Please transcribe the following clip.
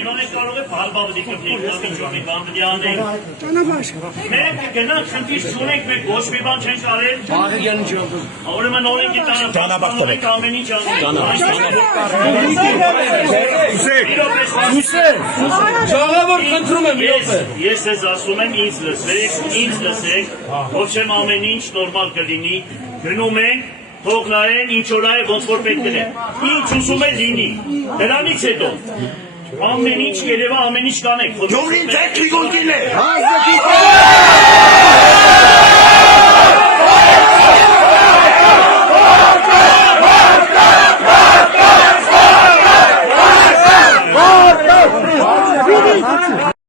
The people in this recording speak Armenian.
Իմանեք կարող է բալբավդի կպնիկ, նամիջոնի բանդդի անենք։ Մենք գնանք խնդիր չունենք, մենք ոչ մի բան չենք արել։ Աղը գելն չի ոգում։ Ուրեմն օրենքի տանապաստանենք ամեն ինչ անենք։ Ժողովուրդ խնդրում եմ յոպե։ Ես ես ասում եմ ինձ լսեք, ով չեմ ամեն ինչ նորմալ կլինի, գնում ենք, թող նայեն, ինչ որ այ ոնց որ պետք է։ Ինչ ուզում է լինի։ Դրանից հետո ամեն ինչ երևա ամեն ինչ կանենք։ Գյումրին տեխնիկոն դիլե։